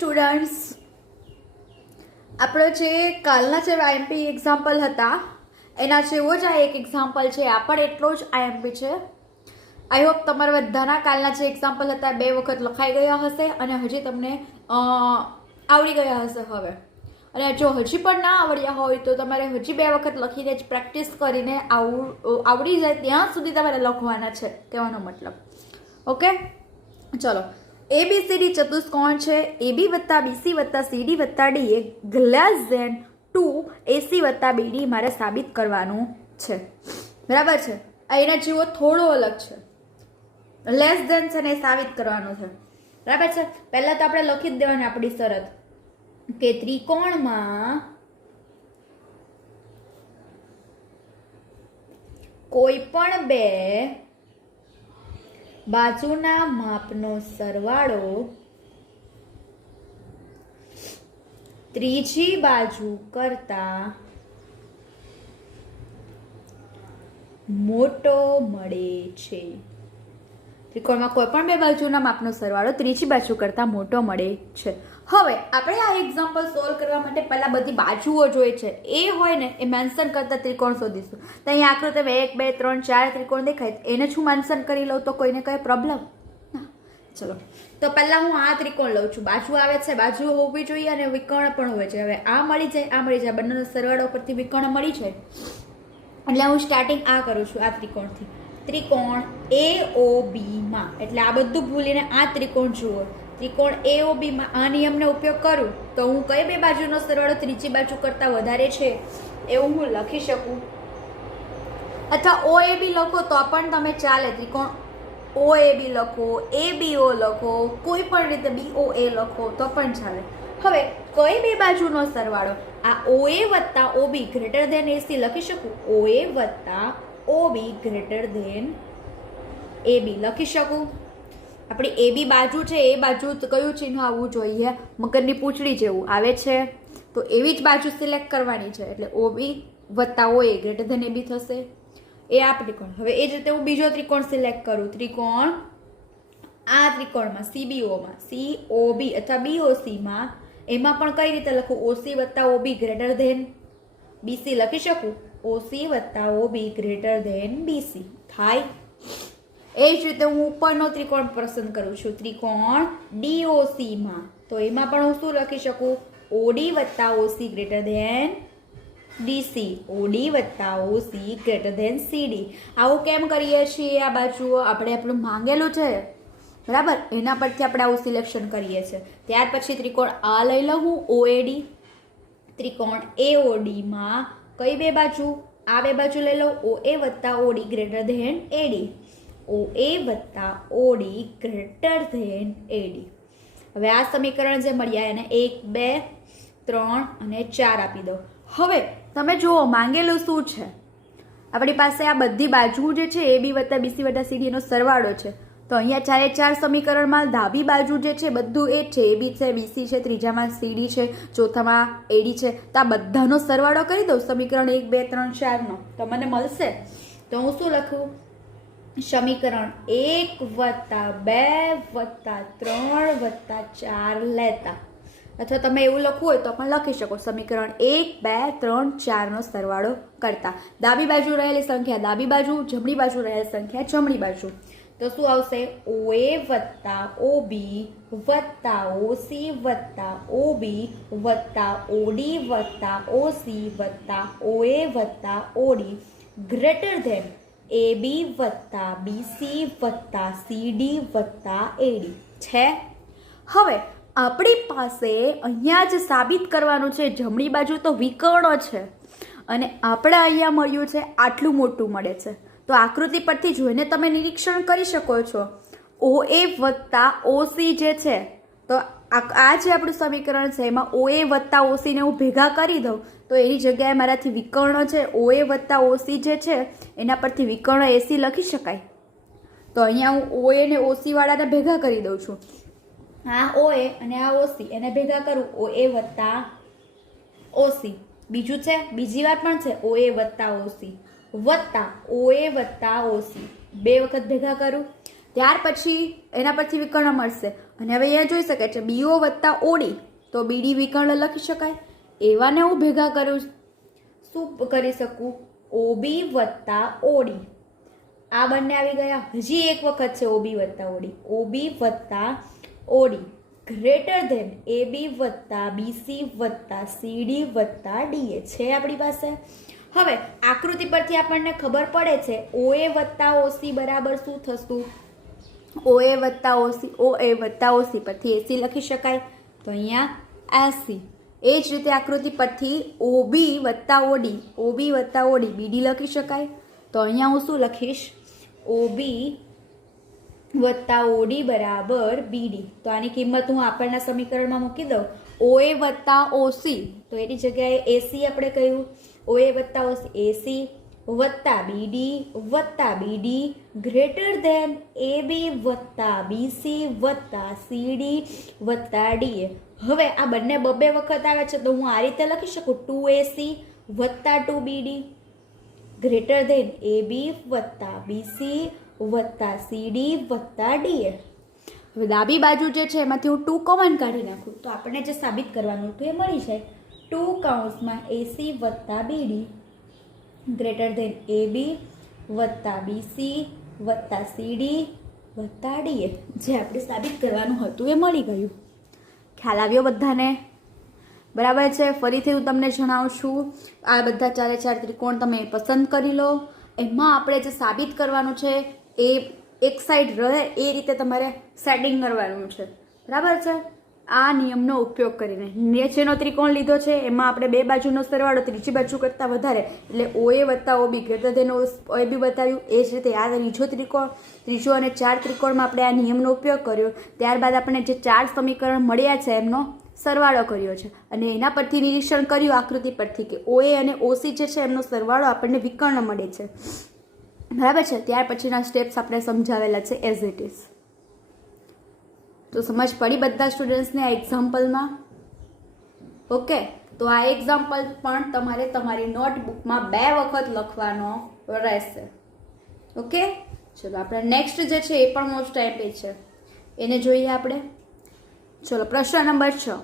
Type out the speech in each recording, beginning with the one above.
Students, આપણો જે કાલના જે આઈએમપી એક્ઝામ્પલ હતા એના જેવો જ આ એક એક્ઝામ્પલ છે. આ પણ એટલો જ આઈએમપી છે. આઈ હોપ તમારા બધાના કાલના જે એક્ઝામ્પલ હતા 2 વખત લખાઈ ગયા હશે અને હજી તમને આવડી ગયા હશે હવે. અને જો હજી પણ ના આવડ્યા હોય તો તમારે હજી 2 વખત લખીને જ પ્રેક્ટિસ કરીને આવડી જાય ત્યાં સુધી તમારે લખવાના છે, કહેવાનો મતલબ. ઓકે, ચલો. ABCD ચતુષ્કોણ છે. AB વત્તા BC વત્તા CD વત્તા D એ ગ્લેસ ધેન 2 AC વત્તા BD મારે સાબિત કરવાનું છે. બરાબર છે. એના જેવો થોડો અલગ છે. લેસ ધેન છે ને સાબિત કરવાનું છે. બરાબર છે. પહેલા તો આપણે લખી જ દેવાની આપણી શરત કે ત્રિકોણમાં કોઈ પણ 2 બાજુના માપનો સરવાળો ત્રીજી બાજુ કરતા મોટો મળે છે. ત્રિકોણમાં કોઈ પણ 2 બાજુના માપનો સરવાળો ત્રીજી બાજુ કરતા મોટો મળે છે. હવે આપણે આ એક્ઝામ્પલ સોલ્વ કરવા માટે પહેલા બધી બાજુઓ જોઈએ છે. એ હોય ને એ મેન્શન કરતા ત્રિકોણ શોધીશું. તો અહીંયા આકૃતિમાં 1 2 3 4 ત્રિકોણ દેખાય, એને જ હું મેન્શન કરી લઉં તો કોઈને કઈ પ્રોબ્લેમ ના. ચલો, તો પહેલા હું આ ત્રિકોણ લઉં છું. બાજુ આવે છે, બાજુ હોવી જોઈએ અને વિકર્ણ પણ હોવે છે. હવે આ મળી જાય, આ મળી જાય, બંનેનો સરવાળો પરથી વિકર્ણ મળી જાય એટલે હું સ્ટાર્ટિંગ આ કરું છું આ ત્રિકોણથી. ત્રિકોણ AOB માં, એટલે આ બધું ભૂલીને આ ત્રિકોણ જુઓ. ત્રિકોણ AOB માં આ નિયમનો ઉપયોગ કરું તો હું કઈ 2 બાજુનો સરવાળો ત્રીજી બાજુ કરતા વધારે છે એવું હું લખી શકું. અથવા OAB લખો તો પણ તમે ચાલે. ત્રિકોણ OAB લખો, ABO લખો, કોઈ પણ રીતે BOA લખો તો પણ ચાલે. હવે કઈ 2 બાજુનો સરવાળો? આ OA વત્તા OB ગ્રેટર ધેન AC લખી શકું. OA વત્તા OB ગ્રેટર ધેન AB લખી શકું. આપણી AB બાજુ છે, એ બાજુ કયું ચિહ્ન આવવું જોઈએ? મગરની પૂંછડી જેવું આવે છે તો એવી જ બાજુ સિલેક્ટ કરવાની છે. એટલે OB વત્તા OA ગ્રેટર ધેન AB થશે. એ આ ત્રિકોણ. હવે એ જ રીતે હું બીજો ત્રિકોણ સિલેક્ટ કરું. ત્રિકોણ આ ત્રિકોણમાં CBOમાં, COB અથવા BOCમાં, એમાં પણ કઈ રીતે લખું? OC વત્તા OB ગ્રેટર ધેન BC લખી શકું. OC વત્તા OB ગ્રેટર ધેન BC થાય. એ જ રીતે હું ઉપરનો ત્રિકોણ પસંદ કરું છું. ત્રિકોણ DOC માં, તો એમાં પણ હું શું લખી શકું? OD વત્તા OC greater than DC, OD વત્તા OC ગ્રેટર ધેન CD. આવું કેમ કરીએ છીએ? આ બાજુઓ આપણે આપણું માંગેલું છે, બરાબર, એના પરથી આપણે આવું સિલેક્શન કરીએ છીએ. ત્યાર પછી ત્રિકોણ આ લઈ લઉં હું OAD. ત્રિકોણ AOD માં કઈ 2 બાજુ? આ 2 બાજુ લઈ લઉં. OA વત્તા OD greater than AD, OA વત્તા OD ગ્રેટર ધેન AD. હવે આ સમીકરણ જે મળ્યા એને 1 2 3 અને 4 આપી દો. હવે તમે જુઓ માંગેલું શું છે. આપણી પાસે આ બધી બાજુ જે છે AB વત્તા BC વત્તા CD એનો સરવાળો છે. તો અહીંયા 4 સમીકરણમાં ડાબી બાજુ જે છે બધું એ છે. AB છે, BC છે, ત્રીજામાં CD છે, ચોથામાં AD છે. તો આ બધાનો સરવાળો કરી દઉં સમીકરણ 1 2 3 4 નો તો મને મળશે. તો હું શું લખું? સમીકરણ 1 વત્તા 2 વત્તા 3 વત્તા 4 લેતા, અથવા તમે એવું લખવું હોય તો પણ લખી શકો. સમીકરણ 1 2 3 4 નો સરવાળો કરતા ડાબી બાજુ રહેલી સંખ્યા ડાબી બાજુ, જમણી બાજુ રહેલી સંખ્યા જમણી બાજુ. તો શું આવશે? OA વત્તા OB વત્તા OC વત્તા OB વત્તા OD વત્તા OC વત્તા OA વત્તા OD ગ્રેટર ધેન AB વત્તા BC વત્તા CD વત્તા AD છે. હવે આપણી પાસે અહીંયા જ સાબિત કરવાનું છે. જમણી બાજુ તો વિકર્ણ છે અને આપણે અહીંયા મળ્યું છે આટલું મોટું મળે છે. તો આકૃતિ પરથી જોઈને તમે નિરીક્ષણ કરી શકો છો. OA વત્તા OC જે છે, તો આ જે આપણું સમીકરણ છે એમાં OA વત્તા OC ને હું ભેગા કરી દઉં તો એની જગ્યાએ મારાથી વિકર્ણ છે OA વત્તા OC જે છે એના પરથી વિકર્ણ AC લખી શકાય. તો અહીંયા હું OA ને OC વાળાને ભેગા કરી દઉં છું. આ OA અને આ OC એને ભેગા કરું. OA વત્તા OC બીજું છે, બીજી વાર પણ છે. OA વત્તા OC વત્તા OA વત્તા OC 2 વખત ભેગા કરું. ત્યાર પછી એના પરથી વિકર્ણ મળશે. અને હવે અહીંયા જોઈ શકાય છે BO વત્તા OD, તો BD વિકર્ણ લખી શકાય. એવાને હું ભેગા કરું, શું કરી શકું? OB વત્તા OD, આ બંને આવી ગયા. હજી એક વખત છે OB વત્તા OD, OB વત્તા OD ગ્રેટર ધેન AB વત્તા BC વત્તા CD વત્તા DA છે આપણી પાસે. હવે આકૃતિ પરથી આપણને ખબર પડે છે OA વત્તા OC બરાબર શું થશું? OA વત્તા OC, OA વત્તા OC પરથી AC લખી શકાય, તો અહીંયા 80. એ જ રીતે આકૃતિ પરથી OB વત્તા OD, OB વત્તા OD BD લખી શકાય, તો અહીંયા હું શું લખીશ? OB વત્તા OD બરાબર BD. તો આની કિંમત હું આપણના સમીકરણમાં મૂકી દઉં. OA વત્તા OC, તો એની જગ્યાએ AC આપણે કહ્યું. OA વત્તા OC, AC વત્તા BD ગ્રેટર ધેન AB વત્તા BC વત્તા CD વત્તા DA. હવે આ બંને બબે વખત આવે છે, તો હું આ રીતે લખી શકું 2AC વત્તા 2BD ગ્રેટર ધેન AB વત્તા BC વત્તા CD વત્તા DA. હવે ડાબી બાજુ જે છે એમાંથી હું 2 કોમન કાઢી નાખું, તો આપણને જે સાબિત કરવાનું હતું એ મળી જાય. 2 કૌંસમાં AC વત્તા BD ગ્રેટર ધેન AB વત્તા BC વત્તા CD વત્તા DA. જે આપણે સાબિત કરવાનું હતું એ મળી ગયું. ખ્યાલ આવ્યો બધાને? બરાબર છે. ફરીથી હું તમને જણાવું છું, આ બધા 4 ત્રિકોણ તમે પસંદ કરી લો. એમાં આપણે જે સાબિત કરવાનું છે એ એક સાઈડ રહે એ રીતે તમારે સેટિંગ કરવાનું છે. બરાબર છે. આ નિયમનો ઉપયોગ કરીને નીચેનો ત્રિકોણ લીધો છે, એમાં આપણે બે બાજુનો સરવાળો ત્રીજી બાજુ કરતાં વધારે એટલે OA વત્તા OB ગ્રેટર ધેન OB બતાવ્યું. એ જ રીતે આ ત્રીજો અને 4 ત્રિકોણમાં આપણે આ નિયમનો ઉપયોગ કર્યો. ત્યારબાદ આપણે જે 4 સમીકરણ મળ્યા છે એમનો સરવાળો કર્યો છે, અને એના પરથી નિરીક્ષણ કર્યું આકૃતિ પરથી કે OA અને OC જે છે એમનો સરવાળો આપણને વિકર્ણ મળે છે. બરાબર છે. ત્યાર પછીના સ્ટેપ્સ આપણે સમજાવેલા છે એઝ ઇટ ઇઝ. તો સમજ પડી બધા સ્ટુડન્ટ્સને આ એક્ઝામ્પલમાં? ઓકે, તો આ એક્ઝામ્પલ પણ તમારે તમારી નોટબુકમાં 2 વખત લખવાનો રહેશે. ઓકે, ચલો આપણે નેક્સ્ટ જે છે એ પણ મોસ્ટ ટાઈમ છે, એને જોઈએ આપણે. ચલો પ્રશ્ન નંબર 6.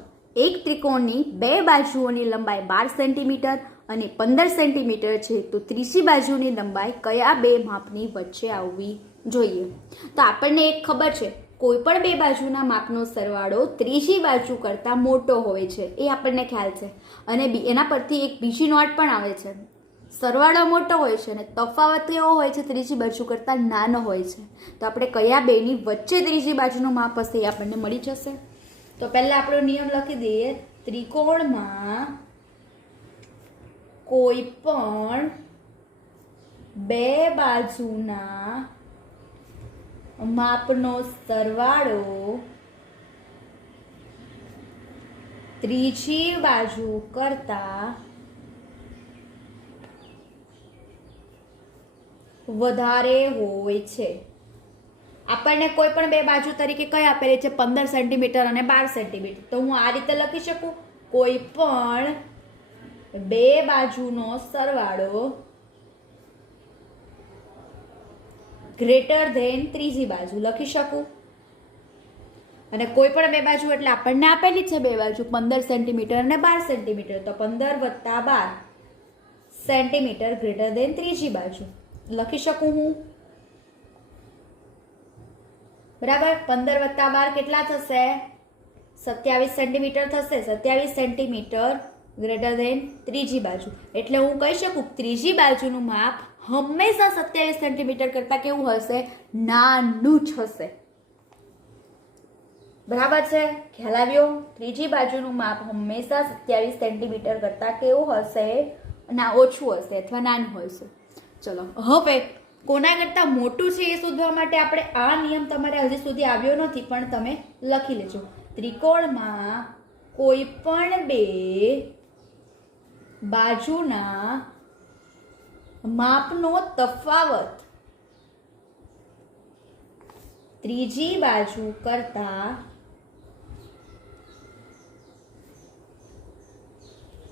એક ત્રિકોણની 2 બાજુઓની લંબાઈ 12 સેન્ટીમીટર અને 15 સેન્ટીમીટર છે, તો ત્રીજી બાજુની લંબાઈ કયા 2 માપની વચ્ચે આવવી જોઈએ? તો આપણને એક ખબર છે, કોઈ પણ 2 બાજુના માપનો સરવાળો ત્રીજી બાજુ કરતાં મોટો હોય છે, એ આપણને ખ્યાલ છે. અને એના પરથી એક બીજી નોટ પણ આવે છે, સરવાળો મોટો હોય છે અને તફાવત કેવો હોય છે? ત્રીજી બાજુ કરતાં નાનો હોય છે. તો આપણે કયા 2ની વચ્ચે ત્રીજી બાજુનું માપ હશે એ આપણને મળી જશે. તો પહેલા આપણો નિયમ લખી દઈએ. ત્રિકોણમાં કોઈ પણ 2 બાજુના માપનો સરવાળો ત્રીજી બાજુ કરતાં વધારે હોય છે. આપણને કોઈ પણ 2 બાજુ તરીકે કઈ આપેલી છે? 15 સેન્ટીમીટર અને 12 સેન્ટીમીટર. તો હું આ રીતે લખી શકું, કોઈ પણ 2 બાજુનો સરવાળો ગ્રેટર ધેન ત્રીજી બાજુ લખી શકું. અને કોઈ પણ 2 બાજુ એટલે આપણને આપેલી છે 2 બાજુ 15 સેન્ટીમીટર અને 12 સેન્ટીમીટર, તો 15 વત્તા 12 સેન્ટીમીટર ગ્રેટર ધેન ત્રીજી બાજુ લખી શકું હું. બરાબર. 15 વત્તા 12 કેટલા થશે? 27 સેન્ટીમીટર થશે. 27 સેન્ટીમીટર ગ્રેટર ધેન ત્રીજી બાજુ, એટલે હું કહી શકું ત્રીજી બાજુનું માપ હંમેશા 27 સેન્ટીમીટર કરતાં કેવું હશે? નાનું જ હશે. બરાબર છે? ખ્યાલ આવ્યો? ત્રીજી બાજુનું માપ હંમેશા 27 સેન્ટીમીટર કરતાં કેવું હશે? ઓછું હશે અથવા નાનું હશે. ચલો હવે કોના કરતાં મોટું છે એ શોધવા માટે આપણે આ નિયમ તમારે હજી સુધી આવ્યો નથી, પણ તમે લખી લેજો. ત્રિકોણમાં કોઈ પણ 2 બાજુના માપનો તફાવત ત્રીજી બાજુ કરતાં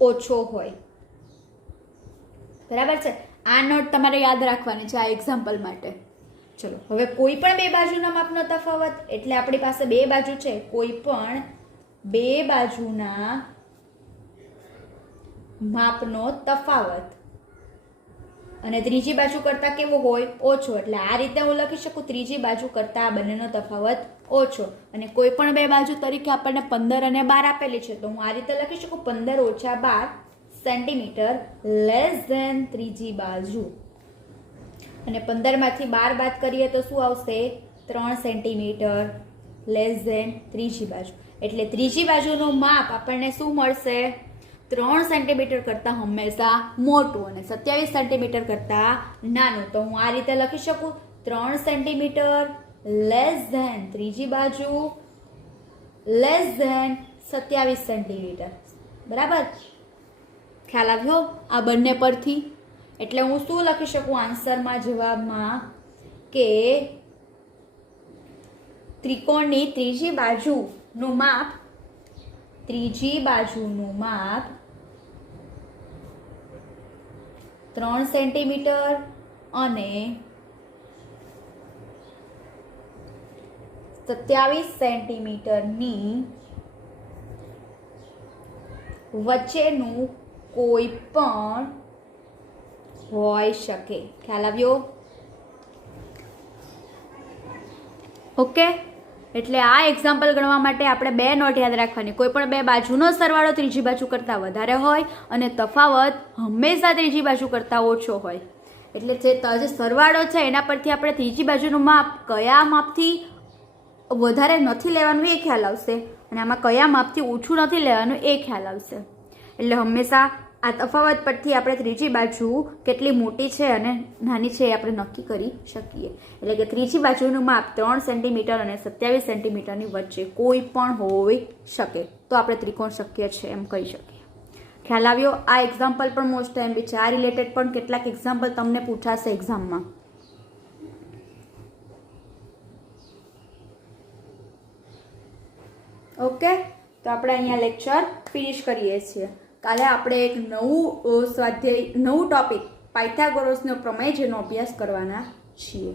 ઓછો હોય. બરાબર છે? આ નોટ તમારે યાદ રાખવાની છે આ એક્ઝામ્પલ માટે. ચલો હવે કોઈ પણ બે બાજુના માપનો તફાવત એટલે આપણી પાસે બે બાજુ છે, કોઈ પણ બે બાજુના માપનો તફાવત અને ત્રીજી બાજુ કરતાં કેવો હોય? ઓછો. એટલે આ રીતે હું લખી શકું ત્રીજી બાજુ કરતાં આ બંનેનો તફાવત ઓછો. અને કોઈ પણ બે બાજુ તરીકે આપણને 15 અને 12 આપેલી છે તો હું આ રીતે લખી શકું 15 - 12 સેન્ટીમીટર લેસ ધેન ત્રીજી બાજુ. અને 15 માંથી 12 બાદ કરીએ તો શું આવશે? 3 સેન્ટીમીટર લેસ ધેન ત્રીજી બાજુ. એટલે ત્રીજી બાજુનું માપ આપણને શું મળશે? 3 સેન્ટીમીટર કરતાં હંમેશા મોટું અને 27 સેન્ટીમીટર કરતાં નાનું. તો હું આ રીતે લખી શકું 3 સેન્ટીમીટર લેસ ધેન ત્રીજી બાજુ લેસ ધેન 27 સેન્ટીમીટર. બરાબર? ખ્યાલ આવ્યો આ બંને પરથી? એટલે હું શું લખી શકું આન્સરમાં, જવાબમાં, કે ત્રિકોણની ત્રીજી બાજુનું માપ 3 સેન્ટીમીટર અને 27 સેન્ટીમીટરની વચ્ચેનું કોઈ પણ હોઈ શકે. ખ્યાલ આવ્યો? ઓકે. એટલે આ એક્ઝામ્પલ ગણવા માટે આપણે બે નોટ યાદ રાખવાની. કોઈ પણ બે બાજુનો સરવાળો ત્રીજી બાજુ કરતાં વધારે હોય અને તફાવત હંમેશા ત્રીજી બાજુ કરતાં ઓછો હોય. એટલે જે સરવાળો છે એના પરથી આપણે ત્રીજી બાજુનું માપ કયા માપથી વધારે નથી લેવાનું એ ખ્યાલ આવશે અને આમાં કયા માપથી ઓછું નથી લેવાનું એ ખ્યાલ આવશે. એટલે હંમેશા આ તફાવત પરથી આપણે ત્રીજી બાજુ કેટલી મોટી છે અને નાની છે એ આપણે નક્કી કરી શકીએ. એટલે કે ત્રીજી બાજુનું માપ 3 સેન્ટીમીટર અને 27 સેન્ટીમીટરની વચ્ચે કોઈ પણ હોઈ શકે તો આપણે ત્રિકોણ શક્ય છે એમ કહી શકીએ. ખ્યાલ આવ્યો? આ એક્ઝામ્પલ પણ મોસ્ટ ટાઈમ છે. આ રિલેટેડ પણ કેટલાક એક્ઝામ્પલ તમને પૂછાશે એક્ઝામમાં. ઓકે, તો આપણે અહીંયા લેક્ચર ફિનિશ કરીએ છીએ. કાલે આપણે એક નવું સ્વાધ્યાય, નવું ટોપિક પાયથાગોરસનો પ્રમેય જેનો અભ્યાસ કરવાના છીએ.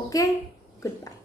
Okay, good bye.